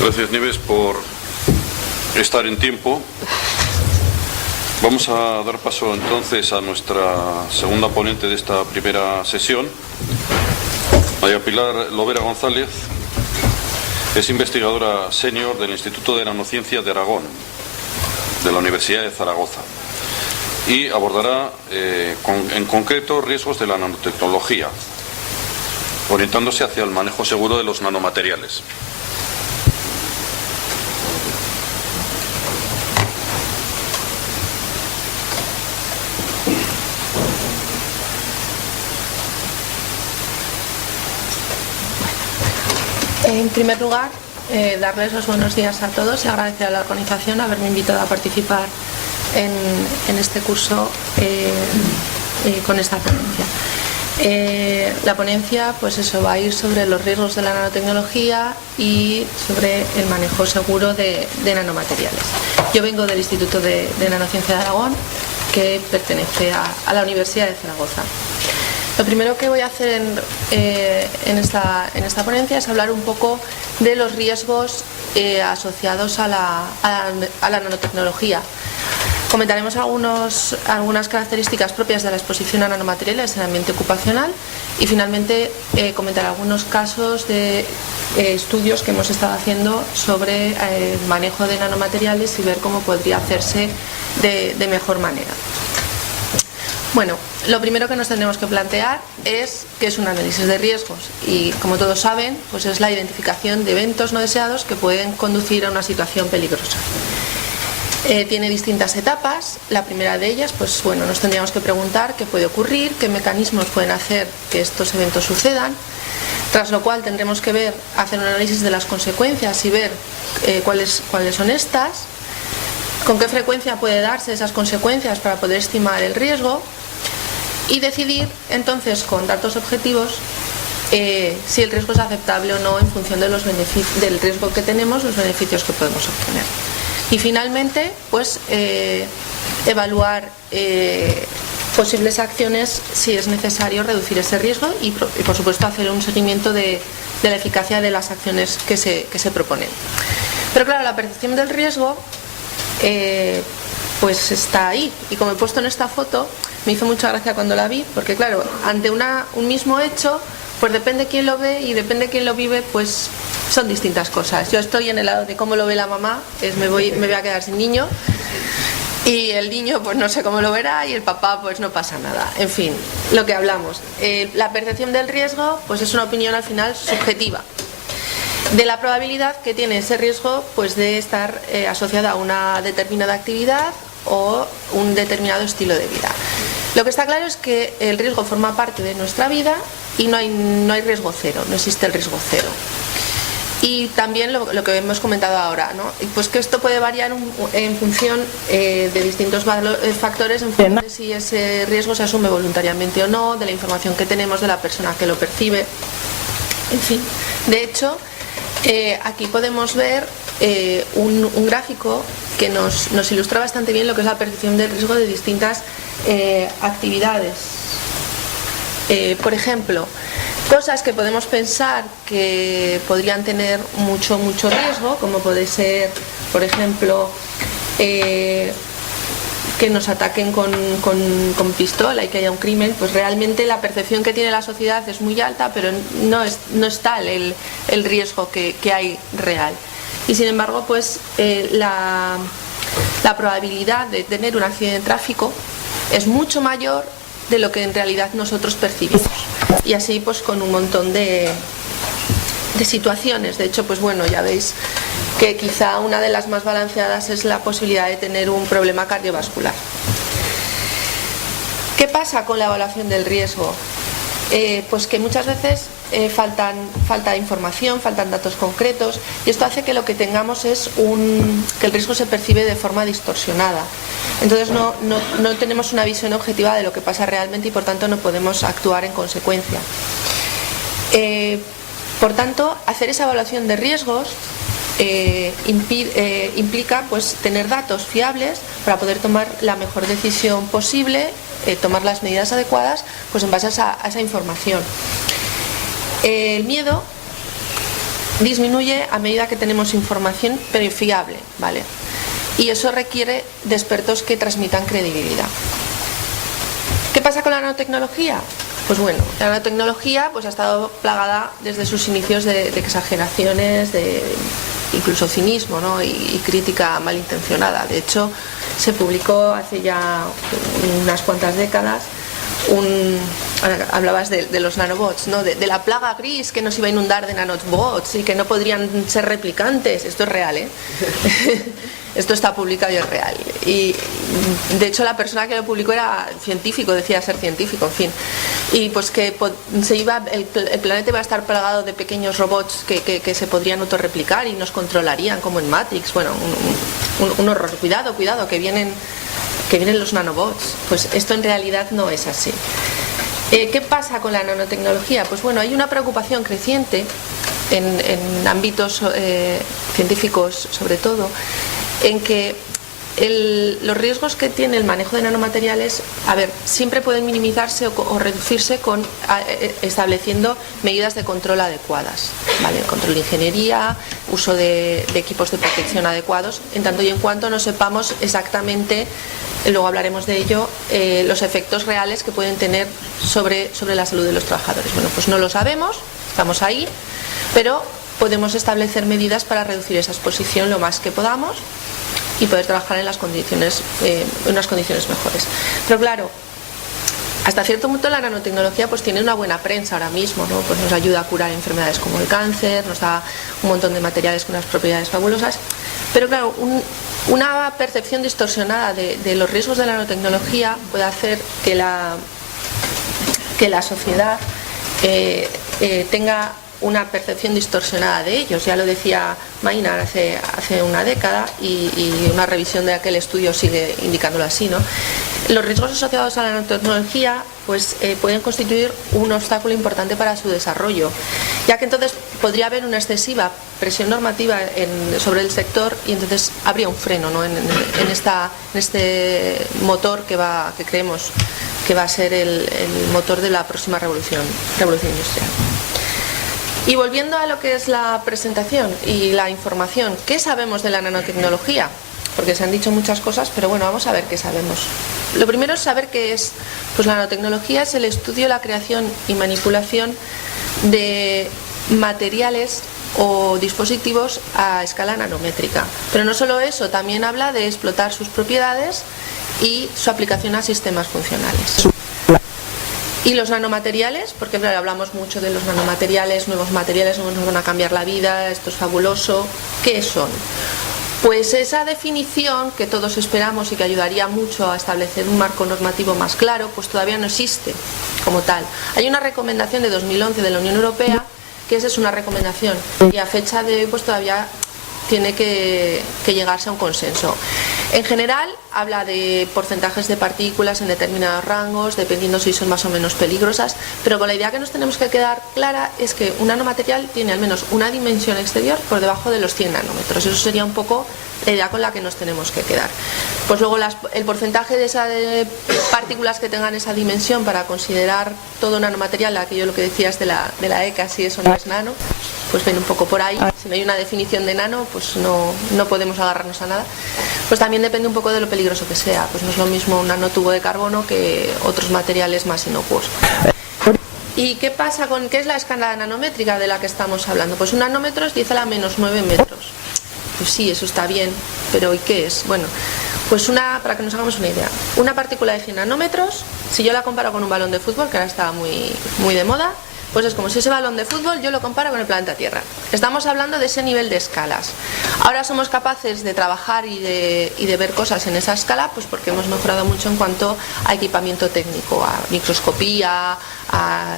Gracias, Nieves, por estar en tiempo. Vamos a dar paso entonces a nuestra segunda ponente de esta primera sesión, María Pilar Lovera González. Es investigadora senior del Instituto de Nanociencia de Aragón, de la Universidad de Zaragoza, y abordará en concreto riesgos de la nanotecnología, orientándose hacia el manejo seguro de los nanomateriales. En primer lugar, darles los buenos días a todos y agradecer a la organización haberme invitado a participar en este curso con esta ponencia. La ponencia, pues eso, va a ir sobre los riesgos de la nanotecnología y sobre el manejo seguro de nanomateriales. Yo vengo del Instituto de Nanociencia de Aragón, que pertenece a la Universidad de Zaragoza. Lo primero que voy a hacer en esta ponencia es hablar un poco de los riesgos asociados a la nanotecnología. Comentaremos algunas características propias de la exposición a nanomateriales en el ambiente ocupacional y finalmente comentaré algunos casos de estudios que hemos estado haciendo sobre el manejo de nanomateriales y ver cómo podría hacerse de mejor manera. Bueno, lo primero que nos tendremos que plantear es qué es un análisis de riesgos y, como todos saben, pues es la identificación de eventos no deseados que pueden conducir a una situación peligrosa. Tiene distintas etapas. La primera de ellas, pues bueno, nos tendríamos que preguntar qué puede ocurrir, qué mecanismos pueden hacer que estos eventos sucedan, tras lo cual tendremos que hacer un análisis de las consecuencias y ver cuáles son estas, con qué frecuencia puede darse esas consecuencias para poder estimar el riesgo y decidir entonces con datos objetivos si el riesgo es aceptable o no en función de del riesgo que tenemos, los beneficios que podemos obtener. Y finalmente, pues evaluar posibles acciones si es necesario reducir ese riesgo y por supuesto hacer un seguimiento de la eficacia de las acciones que se proponen. Pero claro, la percepción del riesgo pues está ahí, y como he puesto en esta foto, me hizo mucha gracia cuando la vi, porque claro, ante un mismo hecho, pues depende quién lo ve y depende quién lo vive, pues son distintas cosas. Yo estoy en el lado de cómo lo ve la mamá, me voy a quedar sin niño, y el niño pues no sé cómo lo verá, y el papá pues no pasa nada. En fin, lo que hablamos, la percepción del riesgo pues es una opinión al final subjetiva de la probabilidad que tiene ese riesgo pues de estar asociada a una determinada actividad o un determinado estilo de vida. Lo que está claro es que el riesgo forma parte de nuestra vida y no hay riesgo cero, no existe el riesgo cero. Y también lo que hemos comentado ahora, ¿no? Pues que esto puede variar en función de distintos factores, en función de si ese riesgo se asume voluntariamente o no, de la información que tenemos de la persona que lo percibe, en fin. De hecho, aquí podemos ver un gráfico que nos ilustra bastante bien lo que es la percepción del riesgo de distintas actividades. Por ejemplo, cosas que podemos pensar que podrían tener mucho riesgo, como puede ser, por ejemplo, que nos ataquen con pistola y que haya un crimen, pues realmente la percepción que tiene la sociedad es muy alta, pero no es tal el riesgo que hay real. Y sin embargo, pues la probabilidad de tener un accidente de tráfico es mucho mayor de lo que en realidad nosotros percibimos. Y así pues con un montón de situaciones. De hecho, pues bueno, ya veis que quizá una de las más balanceadas es la posibilidad de tener un problema cardiovascular. ¿Qué pasa con la evaluación del riesgo? Pues que muchas veces falta información, faltan datos concretos, y esto hace que lo que tengamos es que el riesgo se percibe de forma distorsionada. Entonces no tenemos una visión objetiva de lo que pasa realmente y por tanto no podemos actuar en consecuencia. Por tanto, hacer esa evaluación de riesgos implica pues tener datos fiables para poder tomar la mejor decisión posible, tomar las medidas adecuadas pues en base a esa información. El miedo disminuye a medida que tenemos información, pero fiable, ¿vale? Y eso requiere de expertos que transmitan credibilidad. ¿Qué pasa con la nanotecnología? Pues bueno, la nanotecnología pues ha estado plagada desde sus inicios de exageraciones, de incluso cinismo, ¿no? y crítica malintencionada. De hecho, se publicó hace ya unas cuantas décadas hablabas de los nanobots, ¿no? de la plaga gris que nos iba a inundar de nanobots y que no podrían ser replicantes. Esto es real, ¿eh? Esto está publicado y es real. Y de hecho la persona que lo publicó era científico, decía ser científico, en fin. Y pues que el planeta iba a estar plagado de pequeños robots que se podrían autorreplicar y nos controlarían como en Matrix. Bueno, un horror. Cuidado, que vienen los nanobots. Pues esto en realidad no es así. ¿Qué pasa con la nanotecnología? Pues bueno, hay una preocupación creciente en ámbitos científicos sobre todo, en que los riesgos que tiene el manejo de nanomateriales, siempre pueden minimizarse o reducirse estableciendo medidas de control adecuadas, ¿vale? Control de ingeniería, uso de equipos de protección adecuados, en tanto y en cuanto no sepamos exactamente, luego hablaremos de ello, los efectos reales que pueden tener sobre la salud de los trabajadores. Bueno, pues no lo sabemos, estamos ahí, pero podemos establecer medidas para reducir esa exposición lo más que podamos y poder trabajar en unas condiciones mejores. Pero claro, hasta cierto punto la nanotecnología pues tiene una buena prensa ahora mismo, ¿no? Pues nos ayuda a curar enfermedades como el cáncer, nos da un montón de materiales con unas propiedades fabulosas, pero claro, una percepción distorsionada de los riesgos de la nanotecnología puede hacer que la sociedad tenga una percepción distorsionada de ellos. Ya lo decía Maynard hace una década y una revisión de aquel estudio sigue indicándolo así, ¿no? Los riesgos asociados a la nanotecnología pues, pueden constituir un obstáculo importante para su desarrollo, ya que entonces podría haber una excesiva presión normativa sobre el sector y entonces habría un freno, ¿no? en este motor que creemos que va a ser el motor de la próxima revolución industrial. Y volviendo a lo que es la presentación y la información, ¿qué sabemos de la nanotecnología? Porque se han dicho muchas cosas, pero bueno, vamos a ver qué sabemos. Lo primero es saber qué es. Pues la nanotecnología es el estudio, la creación y manipulación de materiales o dispositivos a escala nanométrica. Pero no solo eso, también habla de explotar sus propiedades y su aplicación a sistemas funcionales. Y los nanomateriales, porque claro, hablamos mucho de los nanomateriales, nuevos materiales nos van a cambiar la vida, esto es fabuloso. ¿Qué son? Pues esa definición que todos esperamos y que ayudaría mucho a establecer un marco normativo más claro, pues todavía no existe como tal. Hay una recomendación de 2011 de la Unión Europea, que esa es una recomendación, y a fecha de hoy pues todavía tiene que llegarse a un consenso. En general habla de porcentajes de partículas en determinados rangos, dependiendo si son más o menos peligrosas, pero con la idea que nos tenemos que quedar clara es que un nanomaterial tiene al menos una dimensión exterior por debajo de los 100 nanómetros. Eso sería un poco la idea con la que nos tenemos que quedar. Pues luego el porcentaje de esas partículas que tengan esa dimensión para considerar todo nanomaterial, aquello lo que decías de la ECA, si eso no es nano, pues ven un poco por ahí. Si no hay una definición de nano, pues no podemos agarrarnos a nada. Pues también depende un poco de lo peligroso que sea. Pues no es lo mismo un nanotubo de carbono que otros materiales más inocuos. ¿Y qué pasa qué es la escala nanométrica de la que estamos hablando? Pues un nanómetro es 10 a la menos 9 metros. Pues sí, eso está bien, pero ¿y qué es? Bueno, pues para que nos hagamos una idea, una partícula de 100 nanómetros, si yo la comparo con un balón de fútbol, que ahora está muy, muy de moda, pues es como si ese balón de fútbol yo lo comparo con el planeta Tierra. Estamos hablando de ese nivel de escalas. Ahora somos capaces de trabajar y de ver cosas en esa escala, pues porque hemos mejorado mucho en cuanto a equipamiento técnico, a microscopía, a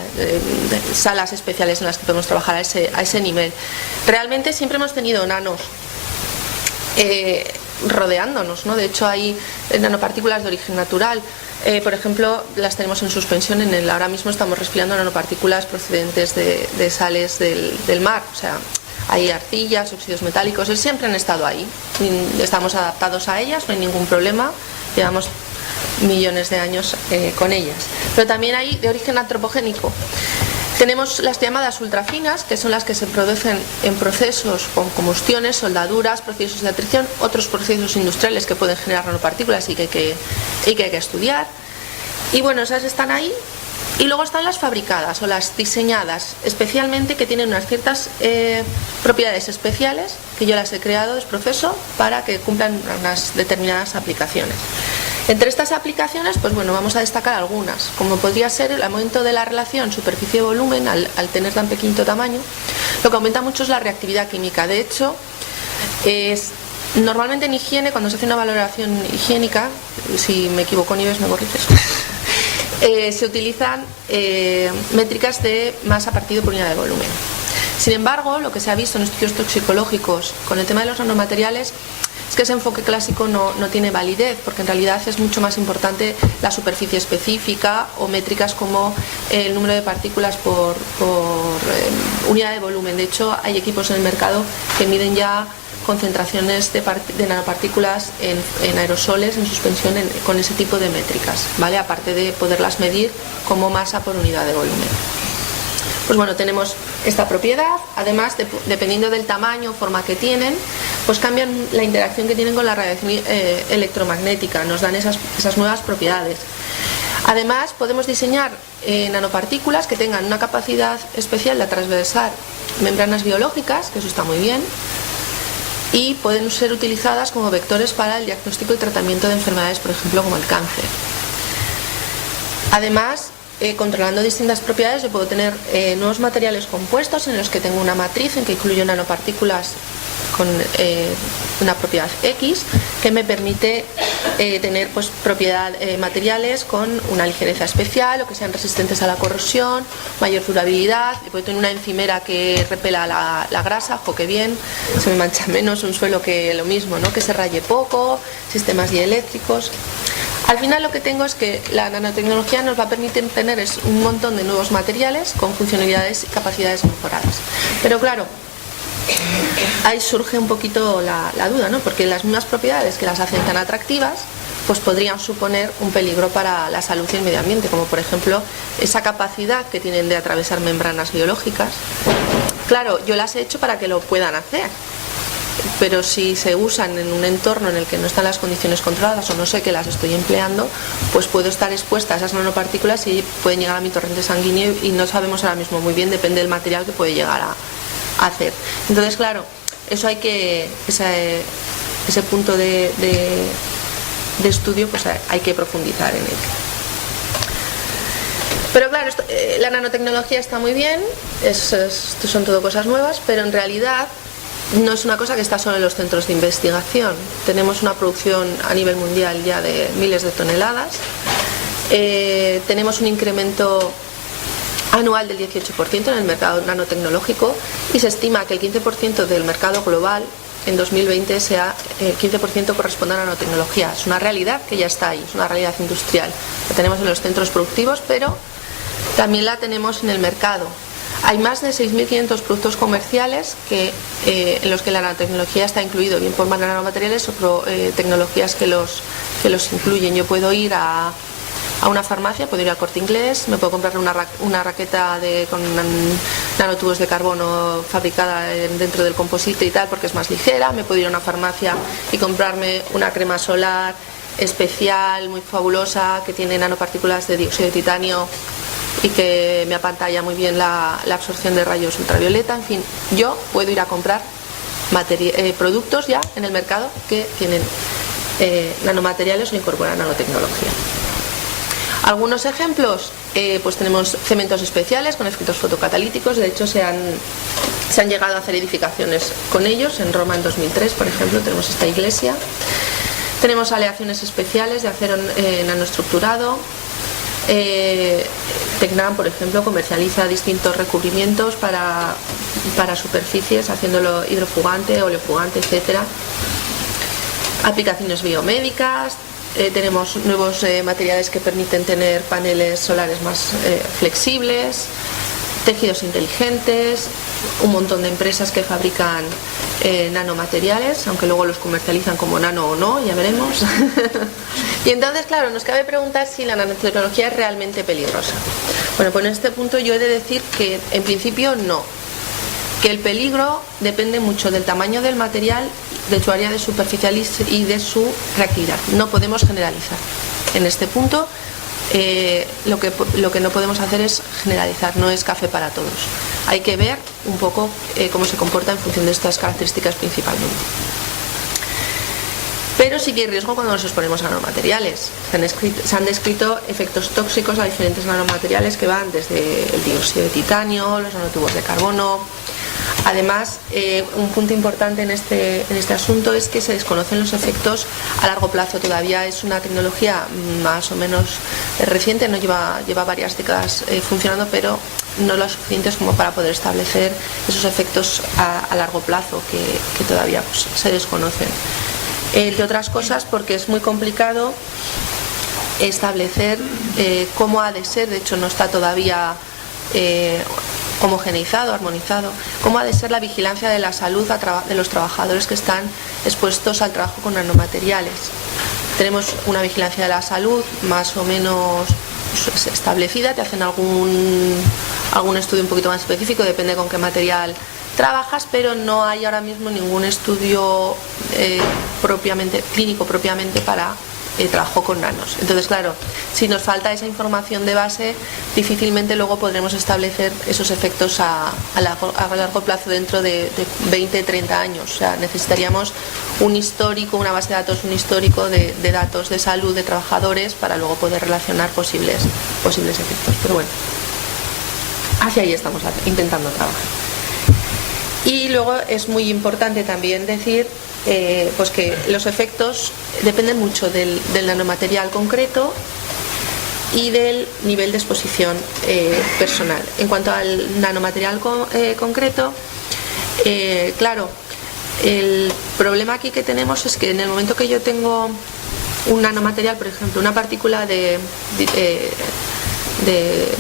salas especiales en las que podemos trabajar a ese nivel. Realmente siempre hemos tenido nanos rodeándonos, ¿no? De hecho hay nanopartículas de origen natural. Por ejemplo, las tenemos en suspensión ahora mismo estamos respirando nanopartículas procedentes de sales del mar, o sea, hay arcillas, óxidos metálicos, siempre han estado ahí, estamos adaptados a ellas, no hay ningún problema, llevamos millones de años con ellas. Pero también hay de origen antropogénico. Tenemos las llamadas ultrafinas, que son las que se producen en procesos con combustiones, soldaduras, procesos de atrición, otros procesos industriales que pueden generar nanopartículas y que hay que estudiar. Y bueno, esas están ahí. Y luego están las fabricadas o las diseñadas especialmente, que tienen unas ciertas propiedades especiales, que yo las he creado ex professo para que cumplan unas determinadas aplicaciones. Entre estas aplicaciones, pues bueno, vamos a destacar algunas, como podría ser el aumento de la relación superficie-volumen al tener tan pequeñito tamaño. Lo que aumenta mucho es la reactividad química. De hecho, normalmente en higiene, cuando se hace una valoración higiénica, si me equivoco, Nieves, me corriges, se utilizan métricas de masa partido por unidad de volumen. Sin embargo, lo que se ha visto en estudios toxicológicos con el tema de los nanomateriales es que ese enfoque clásico no tiene validez, porque en realidad es mucho más importante la superficie específica o métricas como el número de partículas por unidad de volumen. De hecho, hay equipos en el mercado que miden ya concentraciones de nanopartículas en aerosoles, en suspensión, con ese tipo de métricas, ¿vale? Aparte de poderlas medir como masa por unidad de volumen. Pues bueno, tenemos esta propiedad. Además, dependiendo del tamaño o forma que tienen, pues cambian la interacción que tienen con la radiación electromagnética, nos dan esas nuevas propiedades. Además, podemos diseñar nanopartículas que tengan una capacidad especial de atravesar membranas biológicas, que eso está muy bien, y pueden ser utilizadas como vectores para el diagnóstico y tratamiento de enfermedades, por ejemplo, como el cáncer. Además, controlando distintas propiedades, yo puedo tener nuevos materiales compuestos en los que tengo una matriz en que incluyo nanopartículas con una propiedad X, que me permite tener pues materiales con una ligereza especial o que sean resistentes a la corrosión, mayor durabilidad. Y puedo tener una encimera que repela la grasa, ojo que bien, se me mancha menos un suelo que lo mismo, ¿no? Que se raye poco, sistemas dieléctricos. Al final lo que tengo es que la nanotecnología nos va a permitir tener un montón de nuevos materiales con funcionalidades y capacidades mejoradas. Pero claro, ahí surge un poquito la duda, ¿no? Porque las mismas propiedades que las hacen tan atractivas pues podrían suponer un peligro para la salud y el medio ambiente, como por ejemplo esa capacidad que tienen de atravesar membranas biológicas. Claro, yo las he hecho para que lo puedan hacer, pero si se usan en un entorno en el que no están las condiciones controladas o no sé que las estoy empleando, pues puedo estar expuesta a esas nanopartículas y pueden llegar a mi torrente sanguíneo y no sabemos ahora mismo muy bien, depende del material que puede llegar a hacer. Entonces, claro, eso hay que ese punto de estudio, pues hay que profundizar en él. Pero claro, la nanotecnología está muy bien, son todo cosas nuevas, pero en realidad no es una cosa que está solo en los centros de investigación. Tenemos una producción a nivel mundial ya de miles de toneladas. Tenemos un incremento anual del 18% en el mercado nanotecnológico y se estima que el 15% del mercado global en 2020 sea el 15% corresponde a nanotecnología. Es una realidad que ya está ahí, es una realidad industrial. La tenemos en los centros productivos, pero también la tenemos en el mercado. Hay más de 6.500 productos comerciales en los que la nanotecnología está incluido, bien por nanomateriales o por tecnologías que los incluyen. Yo puedo ir a una farmacia, puedo ir a Corte Inglés, me puedo comprar una raqueta con nanotubos de carbono fabricada dentro del composite y tal, porque es más ligera. Me puedo ir a una farmacia y comprarme una crema solar especial, muy fabulosa, que tiene nanopartículas de dióxido de titanio y que me apantalla muy bien la absorción de rayos ultravioleta. En fin, yo puedo ir a comprar productos ya en el mercado que tienen nanomateriales o incorporan nanotecnología. Algunos ejemplos, pues tenemos cementos especiales con efectos fotocatalíticos. De hecho se han llegado a hacer edificaciones con ellos. En Roma en 2003, por ejemplo, tenemos esta iglesia. Tenemos aleaciones especiales de acero nanoestructurado. Tecnam, por ejemplo, comercializa distintos recubrimientos para superficies, haciéndolo hidrofugante, oleofugante, etc. Aplicaciones biomédicas. Tenemos nuevos materiales que permiten tener paneles solares más flexibles, tejidos inteligentes, un montón de empresas que fabrican nanomateriales, aunque luego los comercializan como nano o no, ya veremos. Y entonces, claro, nos cabe preguntar si la nanotecnología es realmente peligrosa. Bueno, pues en este punto yo he de decir que en principio no, que el peligro depende mucho del tamaño del material, de su área de superficial y de su reactividad. No podemos generalizar. En este punto lo que no podemos hacer es generalizar, no es café para todos. Hay que ver un poco cómo se comporta en función de estas características principalmente. Pero sí que hay riesgo cuando nos exponemos a nanomateriales. Se han descrito efectos tóxicos a diferentes nanomateriales que van desde el dióxido de titanio, los nanotubos de carbono. Además, un punto importante en este asunto es que se desconocen los efectos a largo plazo. Todavía es una tecnología más o menos reciente, no lleva varias décadas funcionando, pero no lo suficientes como para poder establecer esos efectos a largo plazo que todavía pues, se desconocen. Entre otras cosas porque es muy complicado establecer cómo ha de ser, de hecho no está todavía homogeneizado, armonizado, cómo ha de ser la vigilancia de la salud de los trabajadores que están expuestos al trabajo con nanomateriales. Tenemos una vigilancia de la salud más o menos establecida, te hacen algún estudio un poquito más específico, depende con qué material trabajas, pero no hay ahora mismo ningún estudio clínico propiamente para trabajo con nanos. Entonces, claro, si nos falta esa información de base, difícilmente luego podremos establecer esos efectos a largo plazo dentro de 20, 30 años. O sea, necesitaríamos un histórico, una base de datos, un histórico de datos de salud de trabajadores para luego poder relacionar posibles efectos. Pero bueno, hacia ahí estamos intentando trabajar. Y luego es muy importante también decir pues que los efectos dependen mucho del nanomaterial concreto y del nivel de exposición personal. En cuanto al nanomaterial concreto, claro, el problema aquí que tenemos es que en el momento que yo tengo un nanomaterial, por ejemplo, una partícula de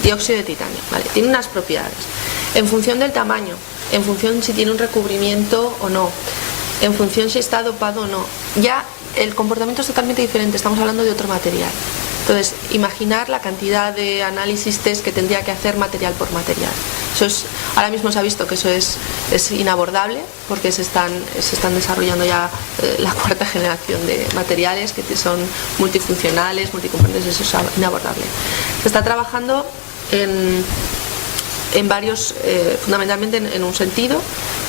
dióxido de titanio, ¿vale? Tiene unas propiedades en función del tamaño, en función si tiene un recubrimiento o no, en función si está dopado o no. Ya el comportamiento es totalmente diferente, estamos hablando de otro material. Entonces, imaginar la cantidad de análisis test que tendría que hacer material por material. Ahora mismo se ha visto que eso es inabordable porque se están desarrollando ya la cuarta generación de materiales que son multifuncionales, multicomponentes, eso es inabordable. Se está trabajando en varios, fundamentalmente en un sentido,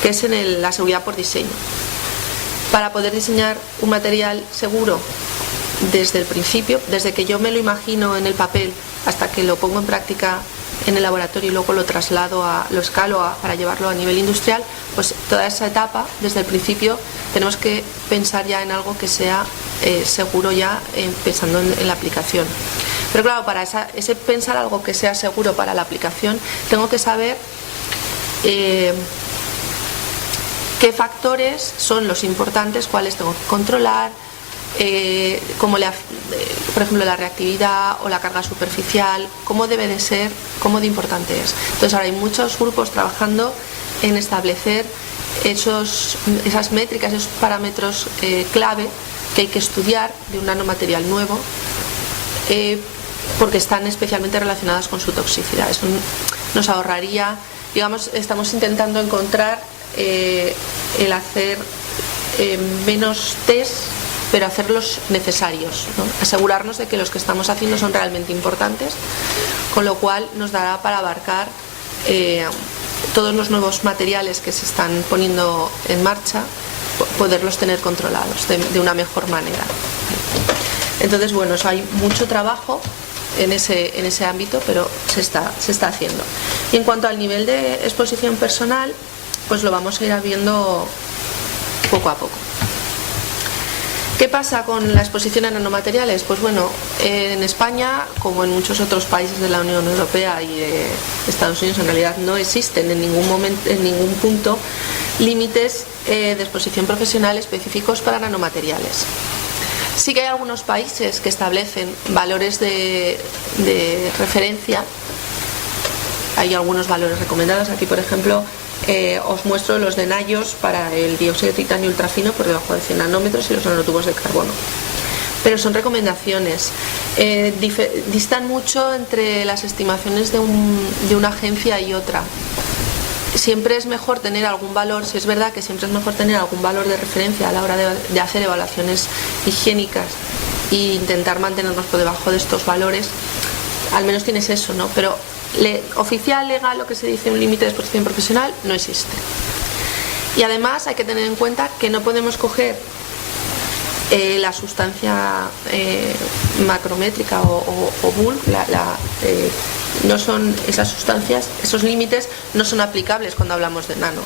que es en la seguridad por diseño. Para poder diseñar un material seguro desde el principio, desde que yo me lo imagino en el papel hasta que lo pongo en práctica en el laboratorio y luego lo traslado, lo escalo para llevarlo a nivel industrial, pues toda esa etapa, desde el principio, tenemos que pensar ya en algo que sea seguro ya pensando en la aplicación. Pero claro, para ese pensar algo que sea seguro para la aplicación, tengo que saber qué factores son los importantes, cuáles tengo que controlar, por ejemplo, la reactividad o la carga superficial, cómo debe de ser, cómo de importante es. Entonces ahora hay muchos grupos trabajando en establecer esas métricas, esos parámetros clave que hay que estudiar de un nanomaterial nuevo, porque están especialmente relacionadas con su toxicidad. Eso nos ahorraría, digamos, estamos intentando encontrar el hacer menos test, pero hacerlos necesarios, ¿no? Asegurarnos de que los que estamos haciendo son realmente importantes, con lo cual nos dará para abarcar todos los nuevos materiales que se están poniendo en marcha, poderlos tener controlados de una mejor manera. Entonces, bueno, hay mucho trabajo en ese ámbito, pero se está haciendo. Y en cuanto al nivel de exposición personal, pues lo vamos a ir viendo poco a poco. ¿Qué pasa con la exposición a nanomateriales? Pues bueno, en España, como en muchos otros países de la Unión Europea y de Estados Unidos, en realidad no existen en ningún momento, en ningún punto, límites de exposición profesional específicos para nanomateriales. Sí que hay algunos países que establecen valores de referencia. Hay algunos valores recomendados. Aquí, por ejemplo, os muestro los de Nayos para el dióxido de titanio ultrafino por debajo de 100 nanómetros y los nanotubos de carbono. Pero son recomendaciones, distan mucho entre las estimaciones de una agencia y otra. Siempre es mejor tener algún valor, si es verdad que siempre es mejor tener algún valor de referencia a la hora de hacer evaluaciones higiénicas e intentar mantenernos por debajo de estos valores. Al menos tienes eso, ¿no? Pero oficial, legal, lo que se dice un límite de exposición profesional, no existe. Y además hay que tener en cuenta que no podemos coger la sustancia macrométrica o bulk, no son esas sustancias, esos límites no son aplicables cuando hablamos de nano.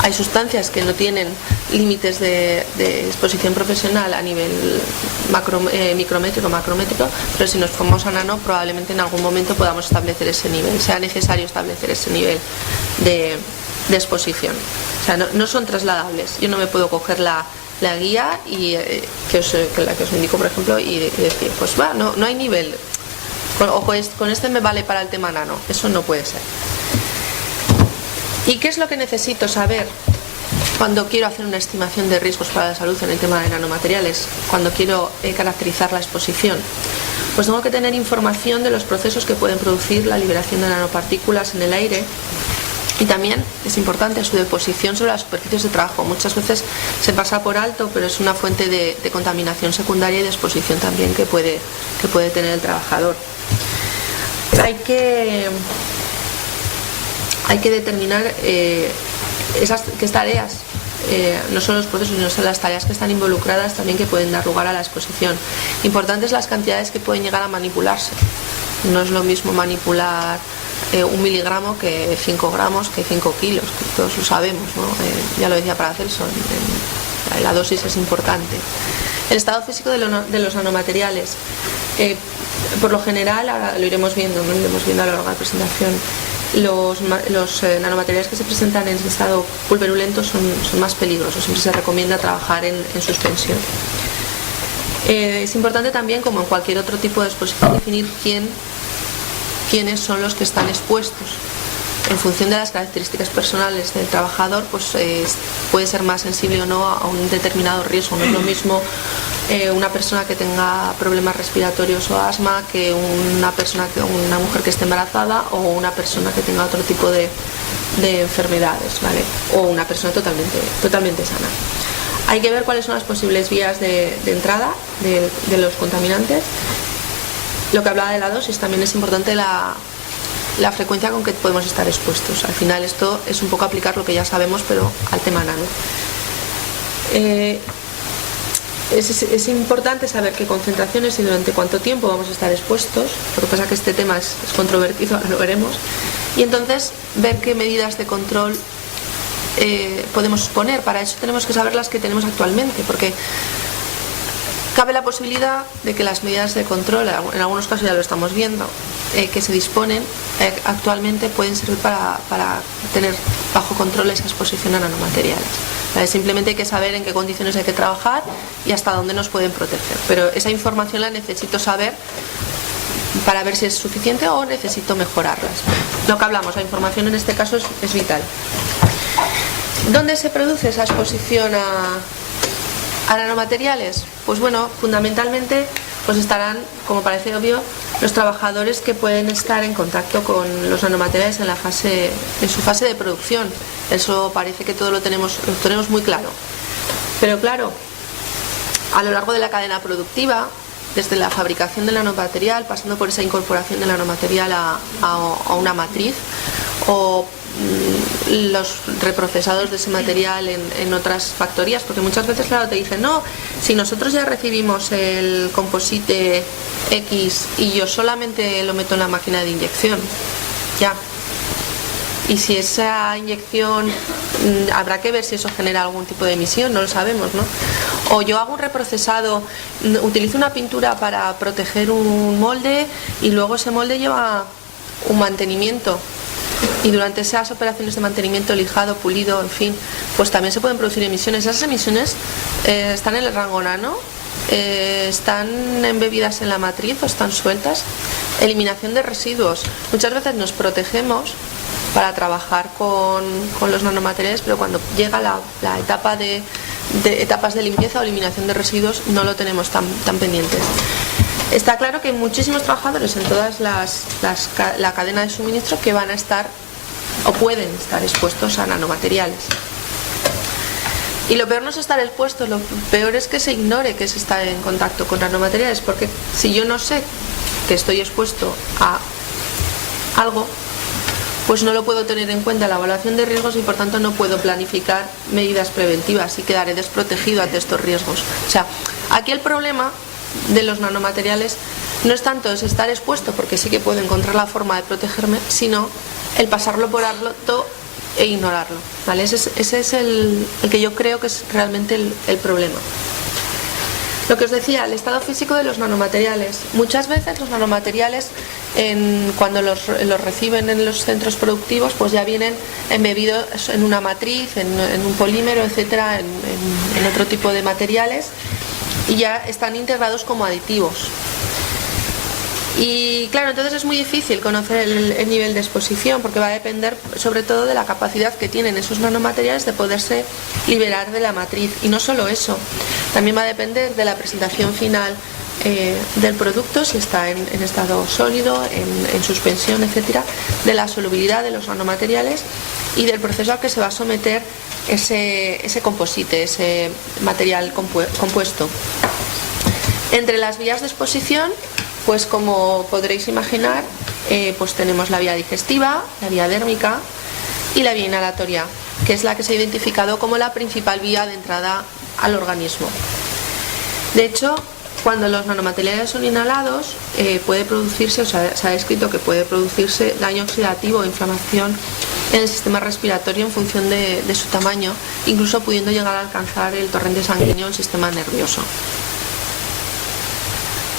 Hay sustancias que no tienen límites de exposición profesional a nivel micrométrico, macrométrico, pero si nos formamos a nano probablemente en algún momento podamos establecer ese nivel, sea necesario establecer ese nivel de exposición. O sea, no son trasladables. Yo no me puedo coger la guía y que os indico, por ejemplo, y decir, pues no hay nivel, con este me vale para el tema nano. Eso no puede ser. ¿Y qué es lo que necesito saber cuando quiero hacer una estimación de riesgos para la salud en el tema de nanomateriales? Cuando quiero caracterizar la exposición, pues tengo que tener información de los procesos que pueden producir la liberación de nanopartículas en el aire. Y también es importante su deposición sobre las superficies de trabajo. Muchas veces se pasa por alto, pero es una fuente de contaminación secundaria y de exposición también que puede tener el trabajador. Hay que determinar qué tareas, no solo los procesos, sino las tareas que están involucradas también que pueden dar lugar a la exposición. Importantes las cantidades que pueden llegar a manipularse. No es lo mismo manipular 1 miligramo que 5 gramos que 5 kilos, que todos lo sabemos, ¿no? Ya lo decía Paracelso, la dosis es importante. El estado físico de los nanomateriales, por lo general, ahora lo iremos viendo a lo largo de la presentación, los nanomateriales que se presentan en estado pulverulento son más peligrosos, siempre se recomienda trabajar en suspensión. Es importante también, como en cualquier otro tipo de exposición, definir quiénes son los que están expuestos. En función de las características personales del trabajador, pues puede ser más sensible o no a un determinado riesgo. No es lo mismo una persona que tenga problemas respiratorios o asma que una mujer que esté embarazada o una persona que tenga otro tipo de enfermedades, ¿vale? O una persona totalmente sana. Hay que ver cuáles son las posibles vías de entrada de los contaminantes. Lo que hablaba de la dosis, también es importante la frecuencia con que podemos estar expuestos. Al final esto es un poco aplicar lo que ya sabemos, pero al tema nano. Es importante saber qué concentraciones y durante cuánto tiempo vamos a estar expuestos. Lo que pasa es que este tema es controvertido, ahora lo veremos. Y entonces ver qué medidas de control podemos poner. Para eso tenemos que saber las que tenemos actualmente, porque cabe la posibilidad de que las medidas de control, en algunos casos ya lo estamos viendo, que se disponen actualmente pueden servir para tener bajo control esa exposición a nanomateriales. ¿Vale? Simplemente hay que saber en qué condiciones hay que trabajar y hasta dónde nos pueden proteger. Pero esa información la necesito saber para ver si es suficiente o necesito mejorarlas. Lo que hablamos, la información en este caso es vital. ¿Dónde se produce esa exposición a nanomateriales? Pues bueno, fundamentalmente pues estarán, como parece obvio, los trabajadores que pueden estar en contacto con los nanomateriales en su fase de producción. Eso parece que todo lo tenemos muy claro. Pero claro, a lo largo de la cadena productiva, desde la fabricación del nanomaterial, pasando por esa incorporación del nanomaterial a una matriz, o los reprocesados de ese material en otras factorías, porque muchas veces, claro, te dicen, no, si nosotros ya recibimos el composite X y yo solamente lo meto en la máquina de inyección, ya. Y si esa inyección, habrá que ver si eso genera algún tipo de emisión, no lo sabemos, ¿no? O yo hago un reprocesado, utilizo una pintura para proteger un molde y luego ese molde lleva un mantenimiento. Y durante esas operaciones de mantenimiento, lijado, pulido, en fin, pues también se pueden producir emisiones. Esas emisiones están en el rango nano, están embebidas en la matriz o están sueltas. Eliminación de residuos. Muchas veces nos protegemos para trabajar con los nanomateriales, pero cuando llega la etapa de etapas de limpieza o eliminación de residuos no lo tenemos tan pendientes. Está claro que hay muchísimos trabajadores en todas la cadena de suministro que van a estar o pueden estar expuestos a nanomateriales. Y lo peor no es estar expuesto, lo peor es que se ignore que se está en contacto con nanomateriales, porque si yo no sé que estoy expuesto a algo, pues no lo puedo tener en cuenta en la evaluación de riesgos y por tanto no puedo planificar medidas preventivas y quedaré desprotegido ante estos riesgos. O sea, aquí el problema de los nanomateriales no es tanto estar expuesto, porque sí que puedo encontrar la forma de protegerme, sino el pasarlo por alto e ignorarlo, ¿vale? Ese es el que yo creo que es realmente el problema. Lo que os decía, el estado físico de los nanomateriales. Muchas veces los nanomateriales, cuando los reciben en los centros productivos, pues ya vienen embebidos en una matriz, en un polímero, etcétera, en otro tipo de materiales, y ya están integrados como aditivos. Y claro, entonces es muy difícil conocer el nivel de exposición, porque va a depender sobre todo de la capacidad que tienen esos nanomateriales de poderse liberar de la matriz. Y no solo eso, también va a depender de la presentación final del producto, si está en estado sólido, en suspensión, etcétera, de la solubilidad de los nanomateriales y del proceso al que se va a someter ese composite, ese material compuesto. Entre las vías de exposición, pues como podréis imaginar, pues tenemos la vía digestiva, la vía dérmica y la vía inhalatoria, que es la que se ha identificado como la principal vía de entrada al organismo. De hecho, cuando los nanomateriales son inhalados, puede producirse, o sea, se ha descrito que puede producirse daño oxidativo o inflamación en el sistema respiratorio en función de su tamaño, incluso pudiendo llegar a alcanzar el torrente sanguíneo o el sistema nervioso.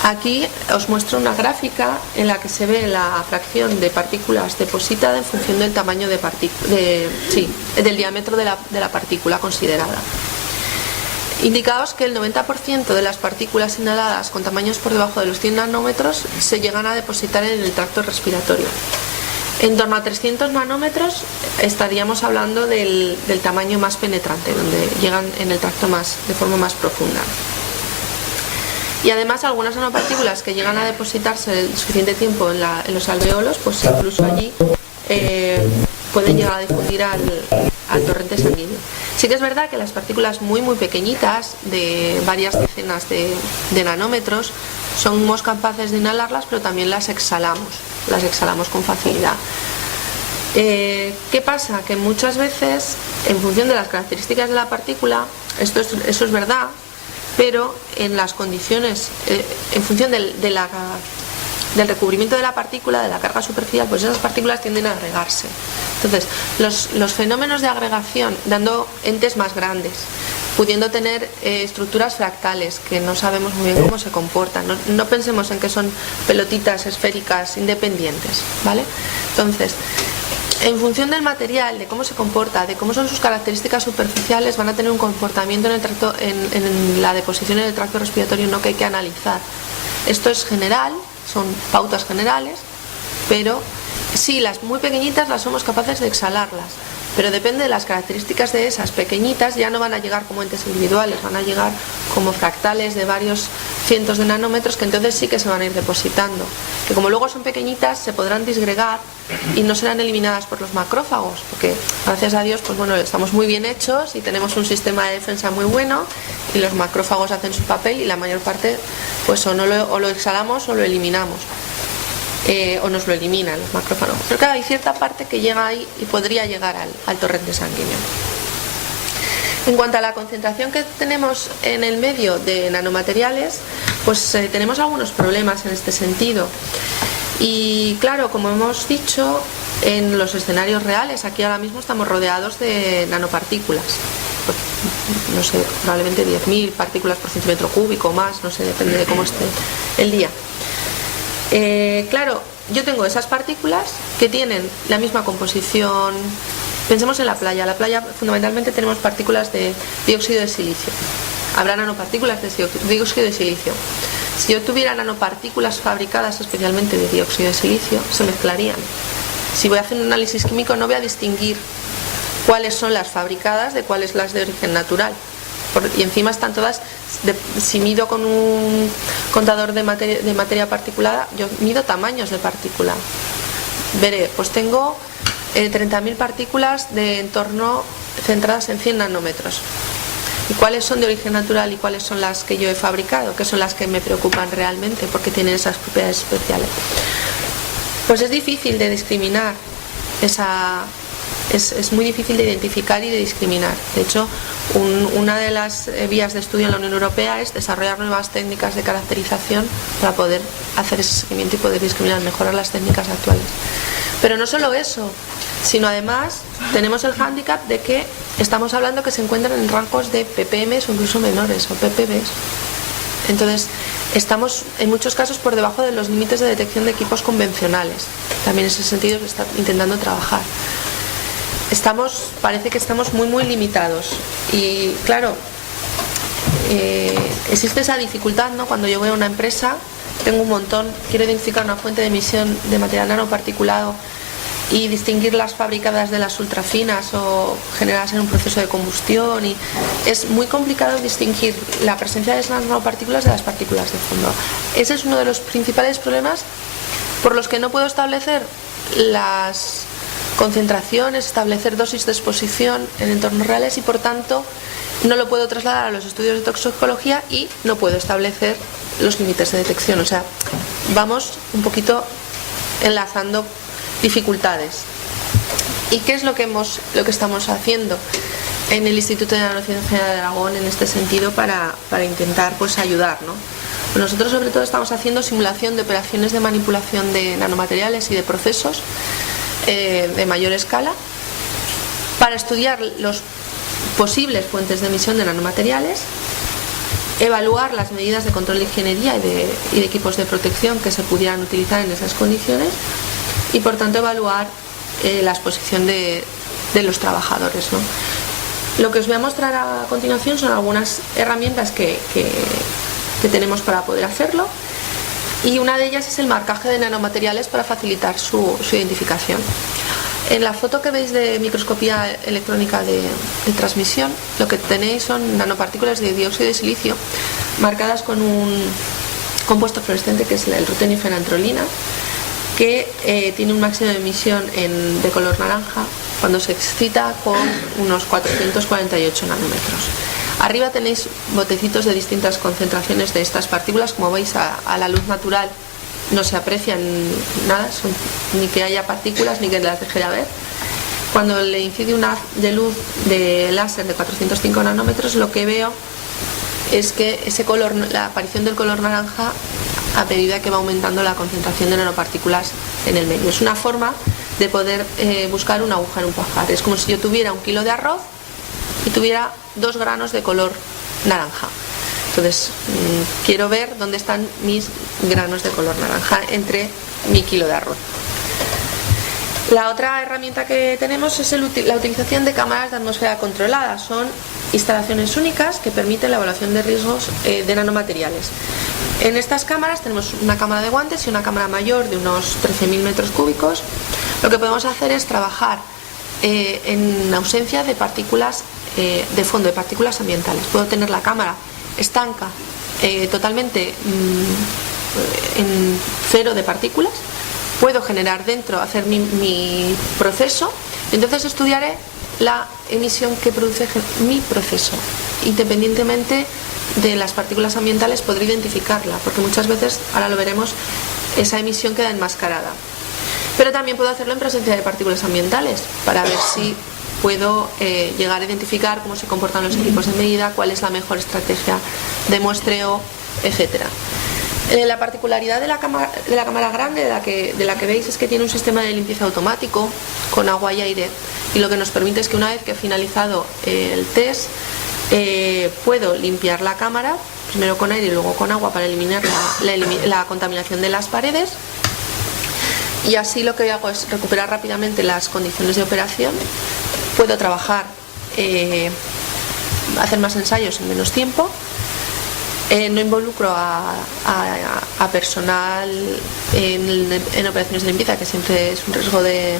Aquí os muestro una gráfica en la que se ve la fracción de partículas depositada en función del tamaño del diámetro de la partícula considerada. Indicaos que el 90% de las partículas inhaladas con tamaños por debajo de los 100 nanómetros se llegan a depositar en el tracto respiratorio. En torno a 300 nanómetros estaríamos hablando del tamaño más penetrante, donde llegan en el tracto de forma más profunda. Y además algunas nanopartículas que llegan a depositarse el suficiente tiempo en los alveolos, pues incluso allí pueden llegar a difundir al torrente sanguíneo. Sí que es verdad que las partículas muy pequeñitas, de varias decenas de nanómetros, somos capaces de inhalarlas, pero también las exhalamos con facilidad. ¿Qué pasa? Que muchas veces, en función de las características de la partícula, eso es verdad, pero en las condiciones, en función del recubrimiento de la partícula, de la carga superficial, pues esas partículas tienden a agregarse. Entonces, los fenómenos de agregación, dando entes más grandes, pudiendo tener estructuras fractales que no sabemos muy bien cómo se comportan, no pensemos en que son pelotitas esféricas independientes, ¿vale? Entonces, en función del material, de cómo se comporta, de cómo son sus características superficiales, van a tener un comportamiento en la deposición en el tracto respiratorio que hay que analizar. Esto es general, son pautas generales, pero sí, las muy pequeñitas las somos capaces de exhalarlas, pero depende de las características de esas pequeñitas, ya no van a llegar como entes individuales, van a llegar como fractales de varios cientos de nanómetros, que entonces sí que se van a ir depositando, que como luego son pequeñitas se podrán disgregar y no serán eliminadas por los macrófagos, porque gracias a Dios, pues bueno, estamos muy bien hechos y tenemos un sistema de defensa muy bueno y los macrófagos hacen su papel y la mayor parte pues o lo exhalamos o lo eliminamos. O nos lo eliminan los macrófagos. Pero claro, hay cierta parte que llega ahí y podría llegar al torrente sanguíneo. En cuanto a la concentración que tenemos en el medio de nanomateriales, pues tenemos algunos problemas en este sentido. Y claro, como hemos dicho, en los escenarios reales, aquí ahora mismo estamos rodeados de nanopartículas. Pues, no sé, probablemente 10.000 partículas por centímetro cúbico o más, no sé, depende de cómo esté el día. Claro, yo tengo esas partículas que tienen la misma composición. Pensemos en la playa. La playa fundamentalmente tenemos partículas de dióxido de silicio. Habrá nanopartículas de dióxido de silicio. Si yo tuviera nanopartículas fabricadas especialmente de dióxido de silicio, se mezclarían. Si voy a hacer un análisis químico no voy a distinguir cuáles son las fabricadas de cuáles las de origen natural. Y encima están todas, si mido con un contador de materia particulada, yo mido tamaños de partícula. Veré, pues tengo 30.000 partículas de entorno centradas en 100 nanómetros. ¿Y cuáles son de origen natural y cuáles son las que yo he fabricado? Que son las que me preocupan realmente porque tienen esas propiedades especiales. Pues es difícil de discriminar, es muy difícil de identificar y de discriminar. De hecho, una de las vías de estudio en la Unión Europea es desarrollar nuevas técnicas de caracterización para poder hacer ese seguimiento y poder discriminar, mejorar las técnicas actuales. Pero no solo eso, sino además tenemos el hándicap de que estamos hablando que se encuentran en rangos de ppm o incluso menores, o ppbs. Entonces, estamos en muchos casos por debajo de los límites de detección de equipos convencionales. También en ese sentido se está intentando trabajar. Parece que estamos muy limitados. Y claro, existe esa dificultad, ¿no? Cuando yo voy a una empresa, tengo un montón, quiero identificar una fuente de emisión de material nanoparticulado y distinguir las fabricadas de las ultrafinas o generadas en un proceso de combustión, y es muy complicado distinguir la presencia de esas nanopartículas de las partículas de fondo. Ese es uno de los principales problemas por los que no puedo establecer las concentraciones, establecer dosis de exposición en entornos reales, y por tanto no lo puedo trasladar a los estudios de toxicología y no puedo establecer los límites de detección. O sea, vamos un poquito enlazando dificultades. ¿Y qué es lo que estamos haciendo en el Instituto de Nanociencia de Aragón en este sentido para intentar pues ayudar, ¿no? Nosotros sobre todo estamos haciendo simulación de operaciones de manipulación de nanomateriales y de procesos de mayor escala para estudiar los posibles fuentes de emisión de nanomateriales, evaluar las medidas de control de ingeniería y de equipos de protección que se pudieran utilizar en esas condiciones, y por tanto evaluar la exposición de los trabajadores, ¿no? Lo que os voy a mostrar a continuación son algunas herramientas que tenemos para poder hacerlo, y una de ellas es el marcaje de nanomateriales para facilitar su identificación. En la foto que veis de microscopía electrónica de transmisión, lo que tenéis son nanopartículas de dióxido de silicio marcadas con un compuesto fluorescente que es el rutenio y fenantrolina, que tiene un máximo de emisión de color naranja cuando se excita con unos 448 nanómetros. Arriba tenéis botecitos de distintas concentraciones de estas partículas. Como veis, a la luz natural no se aprecian nada, ni que haya partículas ni que las deje de haber. Cuando le incide un haz de luz de láser de 405 nanómetros, lo que veo es que ese color, la aparición del color naranja a medida que va aumentando la concentración de nanopartículas en el medio. Es una forma de poder buscar una aguja en un pajar. Es como si yo tuviera 1 kilo de arroz y tuviera 2 granos de color naranja. Entonces, quiero ver dónde están mis granos de color naranja entre mi kilo de arroz. La otra herramienta que tenemos es la utilización de cámaras de atmósfera controlada. Son instalaciones únicas que permiten la evaluación de riesgos de nanomateriales. En estas cámaras tenemos una cámara de guantes y una cámara mayor de unos 13.000 metros cúbicos. Lo que podemos hacer es trabajar en ausencia de partículas de fondo, de partículas ambientales. Puedo tener la cámara estanca, totalmente en cero de partículas. Puedo generar dentro, hacer mi proceso, y entonces estudiaré la emisión que produce mi proceso. Independientemente de las partículas ambientales, podré identificarla, porque muchas veces, ahora lo veremos, esa emisión queda enmascarada. Pero también puedo hacerlo en presencia de partículas ambientales, para ver si puedo llegar a identificar cómo se comportan los equipos de medida, cuál es la mejor estrategia de muestreo, etcétera. La particularidad de la cámara grande de la que veis es que tiene un sistema de limpieza automático con agua y aire, y lo que nos permite es que una vez que he finalizado el test puedo limpiar la cámara, primero con aire y luego con agua, para eliminar la contaminación de las paredes, y así lo que hago es recuperar rápidamente las condiciones de operación. Puedo trabajar, hacer más ensayos en menos tiempo, No involucro a personal en operaciones de limpieza, que siempre es un riesgo de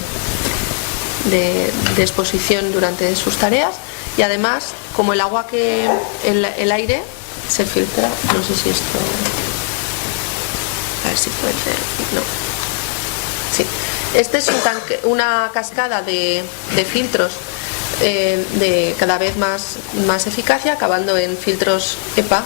exposición durante sus tareas, y además, como el agua el aire se filtra, no sé si esto, a ver si puede ser, no, sí, este es una cascada de filtros de cada vez más eficacia, acabando en filtros EPA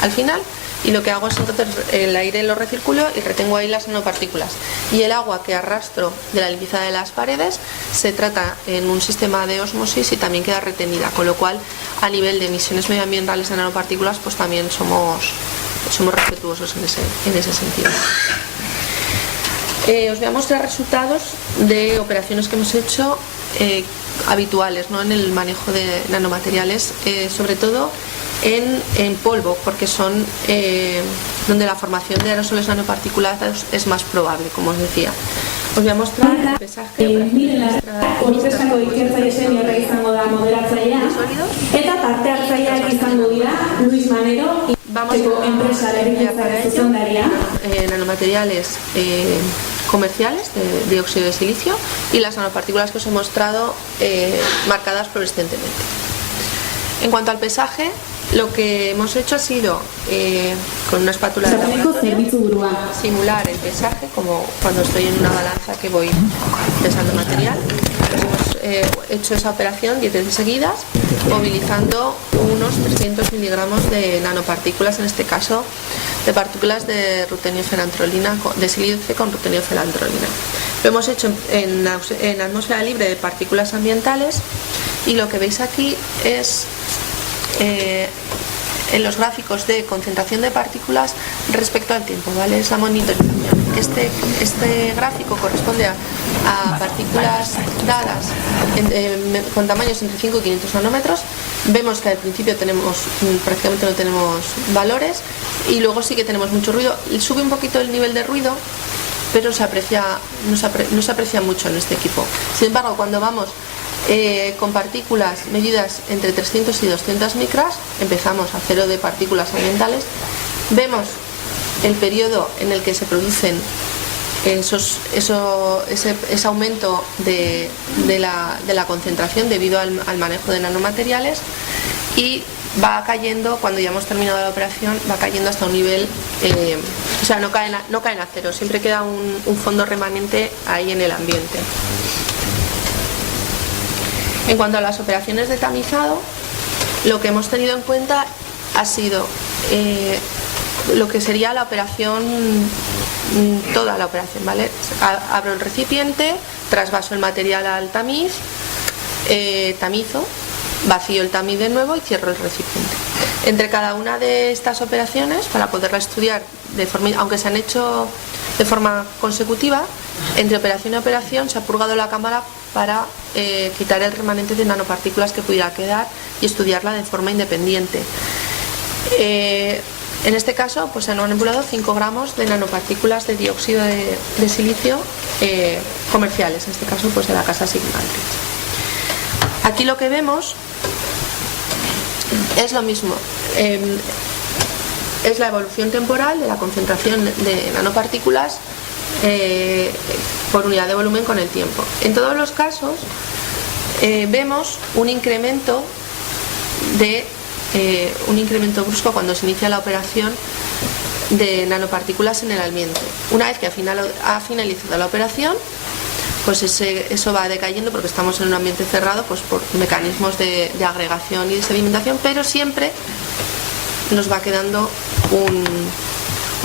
al final, y lo que hago es entonces el aire lo recirculo y retengo ahí las nanopartículas, y el agua que arrastro de la limpieza de las paredes se trata en un sistema de ósmosis y también queda retenida, con lo cual a nivel de emisiones medioambientales de nanopartículas pues también somos respetuosos en ese sentido. Os voy a mostrar resultados de operaciones que hemos hecho habituales, ¿no?, en el manejo de nanomateriales, sobre todo en polvo, porque son donde la formación de aerosoles nanoparticulados es más probable, como os decía. Os voy a mostrar el pesaje. Orkestrako ikertzaile seniorra izango da moderatzailea, eta parte hartzaileak izango dira Luis Manero, enpresa berrikuntza zuzendaria. Nanomateriales comerciales de dióxido de silicio y las nanopartículas que os he mostrado marcadas fluorescentemente. En cuanto al pesaje, lo que hemos hecho ha sido con una espátula de laboratorio simular el pesaje como cuando estoy en una balanza que voy pesando material. Hemos hecho esa operación 10 veces seguidas, movilizando unos 300 miligramos de nanopartículas, en este caso de partículas de rutenio felantrolina, de sílice con rutenio felantrolina. Lo hemos hecho en atmósfera libre de partículas ambientales, y lo que veis aquí es en los gráficos de concentración de partículas respecto al tiempo, ¿vale? Es la monitorización. Este gráfico corresponde a partículas dadas con tamaños entre 5 y 500 nanómetros. Vemos que al principio prácticamente no tenemos valores, y luego sí que tenemos mucho ruido. Sube un poquito el nivel de ruido, pero no se aprecia mucho en este equipo. Sin embargo, cuando vamos con partículas medidas entre 300 y 200 micras, empezamos a cero de partículas ambientales, vemos el periodo en el que se producen ese aumento de la concentración debido al manejo de nanomateriales, y va cayendo, cuando ya hemos terminado la operación, va cayendo hasta un nivel, o sea, no caen a cero, siempre queda un fondo remanente ahí en el ambiente. En cuanto a las operaciones de tamizado, lo que hemos tenido en cuenta ha sido lo que sería la operación, toda la operación, ¿vale? Abro el recipiente, trasvaso el material al tamiz, tamizo, vacío el tamiz de nuevo y cierro el recipiente. Entre cada una de estas operaciones, para poderla estudiar aunque se han hecho de forma consecutiva, entre operación y operación se ha purgado la cámara para quitar el remanente de nanopartículas que pudiera quedar y estudiarla de forma independiente. En este caso pues se han manipulado 5 gramos de nanopartículas de dióxido de silicio comerciales, en este caso pues de la casa Sigma-Aldrich. Aquí lo que vemos es lo mismo, es la evolución temporal de la concentración de nanopartículas por unidad de volumen con el tiempo. En todos los casos vemos un incremento brusco cuando se inicia la operación de nanopartículas en el ambiente. Una vez que ha finalizado la operación, pues eso va decayendo porque estamos en un ambiente cerrado, pues por mecanismos de agregación y de sedimentación, pero siempre nos va quedando un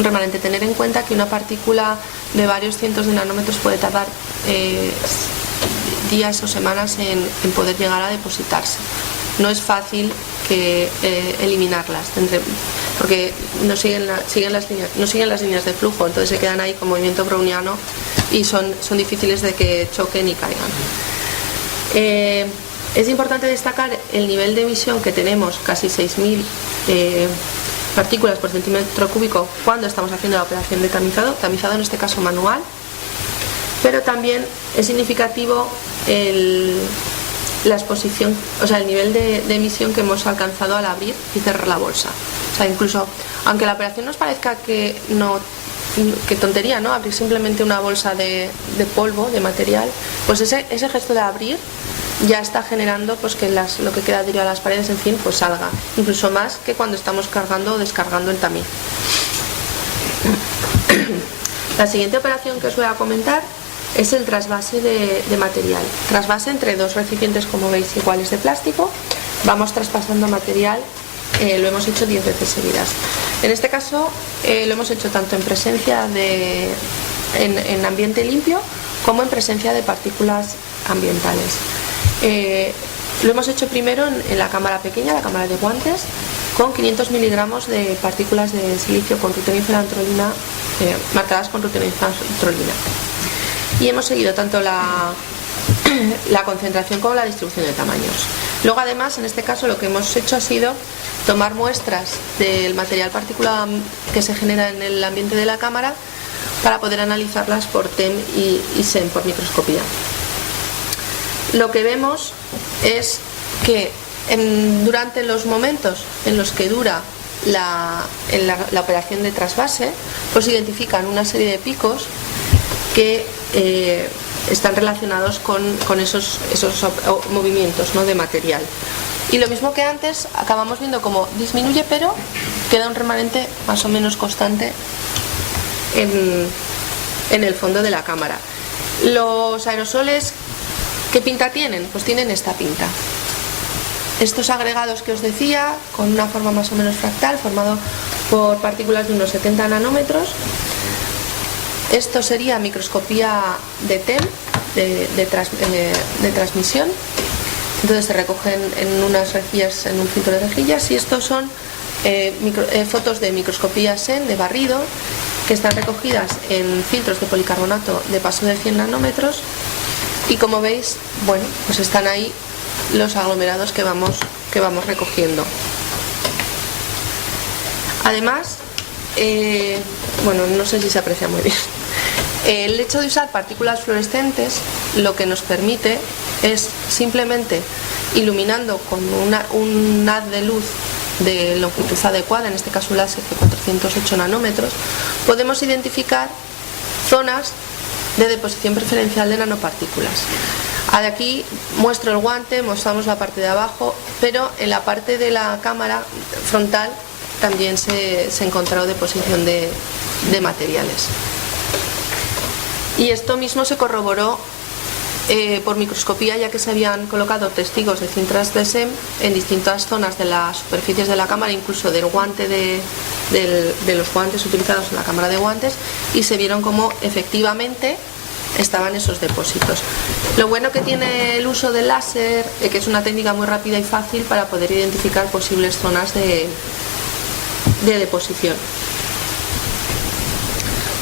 remanente. Tener en cuenta que una partícula de varios cientos de nanómetros puede tardar días o semanas en poder llegar a depositarse. No es fácil eliminarlas, porque no siguen las líneas de flujo, entonces se quedan ahí con movimiento browniano y son difíciles de que choquen y caigan. Es importante destacar el nivel de emisión que tenemos, casi 6.000 partículas por centímetro cúbico cuando estamos haciendo la operación de tamizado en este caso manual, pero también es significativo la exposición, o sea, el nivel de emisión que hemos alcanzado al abrir y cerrar la bolsa. O sea, incluso, aunque la operación nos parezca que tontería, ¿no? Abrir simplemente una bolsa de polvo, de material, pues ese gesto de abrir ya está generando pues que lo que queda adherido a las paredes, en fin, pues salga, incluso más que cuando estamos cargando o descargando el tamiz. La siguiente operación que os voy a comentar es el trasvase de material. Trasvase entre dos recipientes, como veis, iguales de plástico. Vamos traspasando material, lo hemos hecho 10 veces seguidas. En este caso lo hemos hecho tanto en presencia en ambiente limpio como en presencia de partículas ambientales. Lo hemos hecho primero en la cámara pequeña, la cámara de guantes, con 500 miligramos de partículas de silicio con rutenio y felantrolina, marcadas con rutenio y felantrolina. Y hemos seguido tanto la concentración como la distribución de tamaños. Luego, además, en este caso lo que hemos hecho ha sido tomar muestras del material particulado que se genera en el ambiente de la cámara para poder analizarlas por TEM y SEM, por microscopía. Lo que vemos es que durante los momentos en los que dura la operación de trasvase, pues identifican una serie de picos que están relacionados con esos movimientos, ¿no?, de material. Y lo mismo que antes, acabamos viendo cómo disminuye, pero queda un remanente más o menos constante en el fondo de la cámara. Los aerosoles, ¿qué pinta tienen? Pues tienen esta pinta. Estos agregados que os decía, con una forma más o menos fractal, formado por partículas de unos 70 nanómetros. Esto sería microscopía de TEM, de transmisión. Entonces se recogen en unas rejillas, en un filtro de rejillas, y estos son fotos de microscopía SEM, de barrido, que están recogidas en filtros de policarbonato de paso de 100 nanómetros, y como veis, bueno, pues están ahí los aglomerados que vamos recogiendo. Además, bueno, no sé si se aprecia muy bien, el hecho de usar partículas fluorescentes lo que nos permite es simplemente iluminando con un haz de luz de longitud adecuada, en este caso un láser de 408 nanómetros, podemos identificar zonas de deposición preferencial de nanopartículas. Aquí muestro el guante, mostramos la parte de abajo, pero en la parte de la cámara frontal también se encontró deposición de materiales. Y esto mismo se corroboró por microscopía, ya que se habían colocado testigos de cintas de SEM en distintas zonas de las superficies de la cámara, incluso del guante de los guantes utilizados en la cámara de guantes, y se vieron cómo efectivamente estaban esos depósitos. Lo bueno que tiene el uso del láser es que es una técnica muy rápida y fácil para poder identificar posibles zonas de deposición.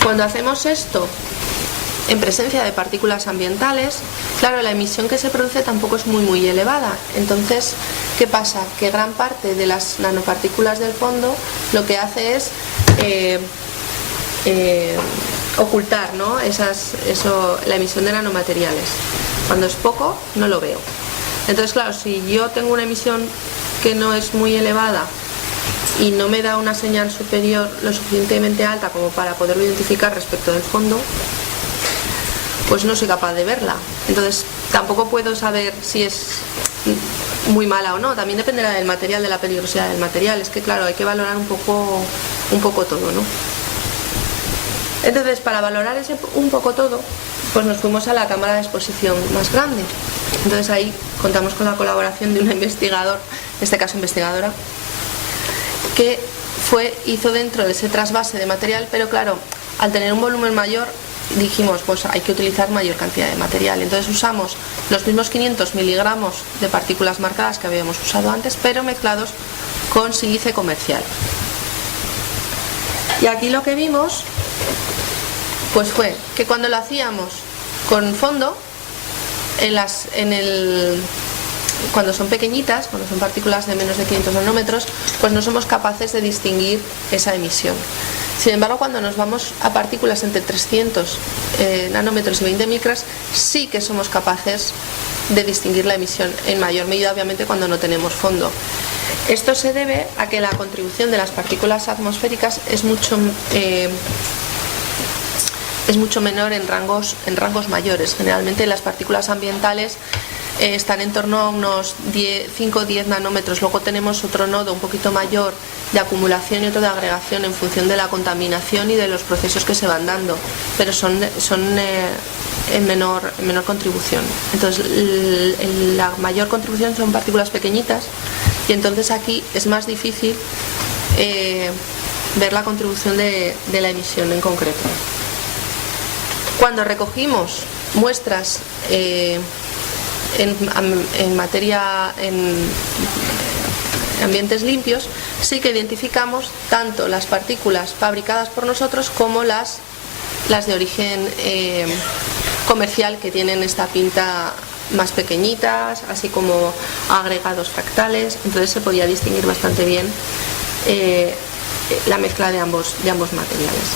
Cuando hacemos esto en presencia de partículas ambientales, claro, la emisión que se produce tampoco es muy elevada. Entonces, ¿qué pasa? Que gran parte de las nanopartículas del fondo lo que hace es ocultar, ¿no?, la emisión de nanomateriales. Cuando es poco, no lo veo. Entonces, claro, si yo tengo una emisión que no es muy elevada y no me da una señal superior lo suficientemente alta como para poderlo identificar respecto del fondo, pues no soy capaz de verla. Entonces tampoco puedo saber si es muy mala o no. También dependerá del material, de la peligrosidad del material. Es que claro, hay que valorar un poco todo, ¿no? Entonces, para valorar ese un poco todo, pues nos fuimos a la cámara de exposición más grande. Entonces ahí contamos con la colaboración de un investigador, en este caso investigadora, que hizo dentro de ese trasvase de material, pero claro, al tener un volumen mayor, dijimos, pues hay que utilizar mayor cantidad de material. Entonces usamos los mismos 500 miligramos de partículas marcadas que habíamos usado antes, pero mezclados con sílice comercial. Y aquí lo que vimos pues fue que cuando lo hacíamos con fondo, cuando son pequeñitas, cuando son partículas de menos de 500 nanómetros, pues no somos capaces de distinguir esa emisión. Sin embargo, cuando nos vamos a partículas entre 300 nanómetros y 20 micras, sí que somos capaces de distinguir la emisión, en mayor medida obviamente cuando no tenemos fondo. Esto se debe a que la contribución de las partículas atmosféricas es mucho menor en rangos mayores. Generalmente las partículas ambientales están en torno a unos 5 o 10 nanómetros. Luego tenemos otro nodo un poquito mayor de acumulación y otro de agregación en función de la contaminación y de los procesos que se van dando, pero son en menor contribución. Entonces la mayor contribución son partículas pequeñitas, y entonces aquí es más difícil ver la contribución de la emisión en concreto. Cuando recogimos muestras en ambientes limpios, sí que identificamos tanto las partículas fabricadas por nosotros como las de origen comercial, que tienen esta pinta más pequeñitas, así como agregados fractales. Entonces se podía distinguir bastante bien la mezcla de ambos materiales.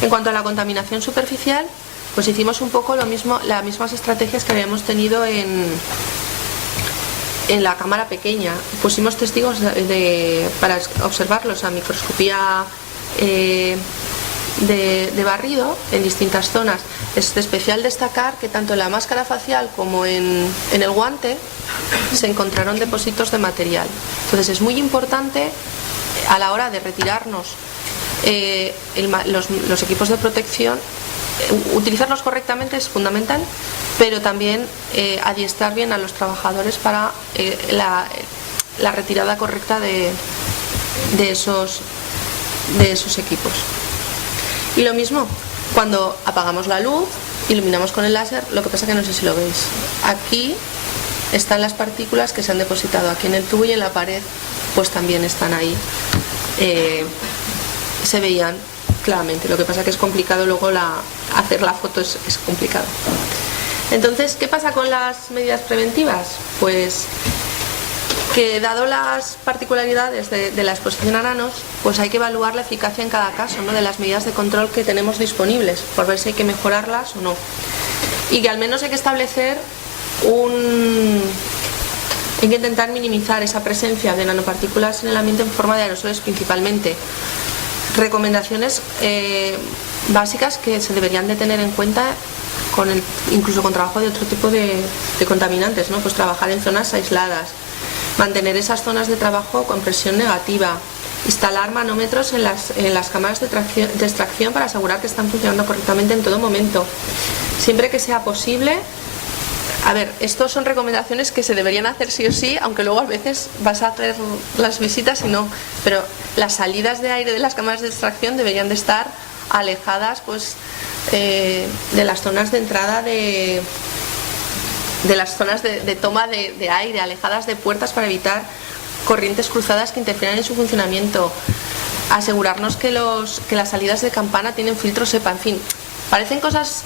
En cuanto a la contaminación superficial, pues hicimos un poco lo mismo, las mismas estrategias que habíamos tenido en la cámara pequeña. Pusimos testigos para observarlos a microscopía de barrido en distintas zonas. Es de especial destacar que tanto en la máscara facial como en el guante se encontraron depósitos de material. Entonces es muy importante a la hora de retirarnos los equipos de protección, utilizarlos correctamente es fundamental, pero también adiestrar bien a los trabajadores para la retirada correcta de esos equipos. Y lo mismo, cuando apagamos la luz, iluminamos con el láser, lo que pasa que no sé si lo veis. Aquí están las partículas que se han depositado, aquí en el tubo y en la pared, pues también están ahí. Se veían claramente, lo que pasa que es complicado luego hacer la foto, es complicado. Entonces, ¿qué pasa con las medidas preventivas? Pues que dado las particularidades de la exposición a nanos, pues hay que evaluar la eficacia en cada caso, ¿no?, de las medidas de control que tenemos disponibles, por ver si hay que mejorarlas o no. Y que al menos hay que establecer hay que intentar minimizar esa presencia de nanopartículas en el ambiente en forma de aerosoles principalmente. Recomendaciones básicas que se deberían de tener en cuenta incluso con trabajo de otro tipo de contaminantes, ¿no? Pues trabajar en zonas aisladas, mantener esas zonas de trabajo con presión negativa, instalar manómetros en las cámaras de extracción para asegurar que están funcionando correctamente en todo momento. Siempre que sea posible, a ver, estos son recomendaciones que se deberían hacer sí o sí, aunque luego a veces vas a hacer las visitas y no, pero las salidas de aire de las cámaras de extracción deberían de estar alejadas, pues, de las zonas de entrada de las zonas de toma de aire, alejadas de puertas para evitar corrientes cruzadas que interfieran en su funcionamiento. Asegurarnos que las salidas de campana tienen filtro SEPA, en fin, parecen cosas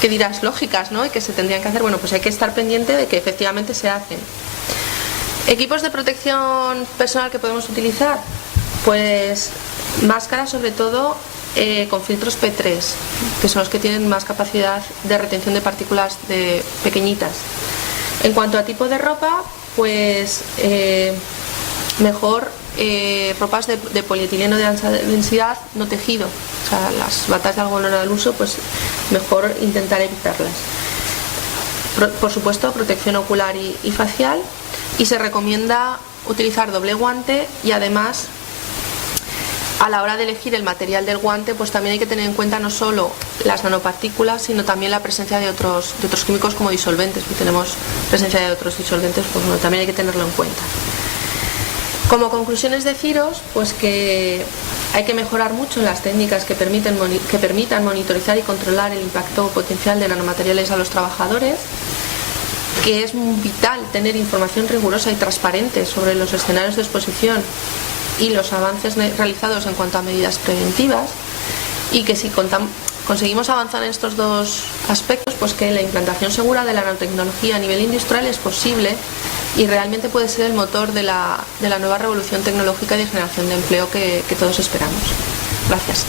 que dirás lógicas, ¿no?, y que se tendrían que hacer. Bueno, pues hay que estar pendiente de que efectivamente se hacen. Equipos de protección personal que podemos utilizar, pues máscaras sobre todo con filtros P3, que son los que tienen más capacidad de retención de partículas pequeñias. En cuanto a tipo de ropa, pues mejor ropas de polietileno de alta densidad, no tejido. O sea, las batas de algodón al uso, pues mejor intentar evitarlas. Por supuesto, protección ocular y facial, y se recomienda utilizar doble guante, y además a la hora de elegir el material del guante, pues también hay que tener en cuenta no solo las nanopartículas, sino también la presencia de otros químicos como disolventes. Si tenemos presencia de otros disolventes, pues bueno, también hay que tenerlo en cuenta. Como conclusiones, deciros pues que hay que mejorar mucho las técnicas que permitan monitorizar y controlar el impacto potencial de nanomateriales a los trabajadores, que es vital tener información rigurosa y transparente sobre los escenarios de exposición y los avances realizados en cuanto a medidas preventivas, y que si conseguimos avanzar en estos dos aspectos, pues que la implantación segura de la nanotecnología a nivel industrial es posible y realmente puede ser el motor de la nueva revolución tecnológica y de generación de empleo que todos esperamos. Gracias.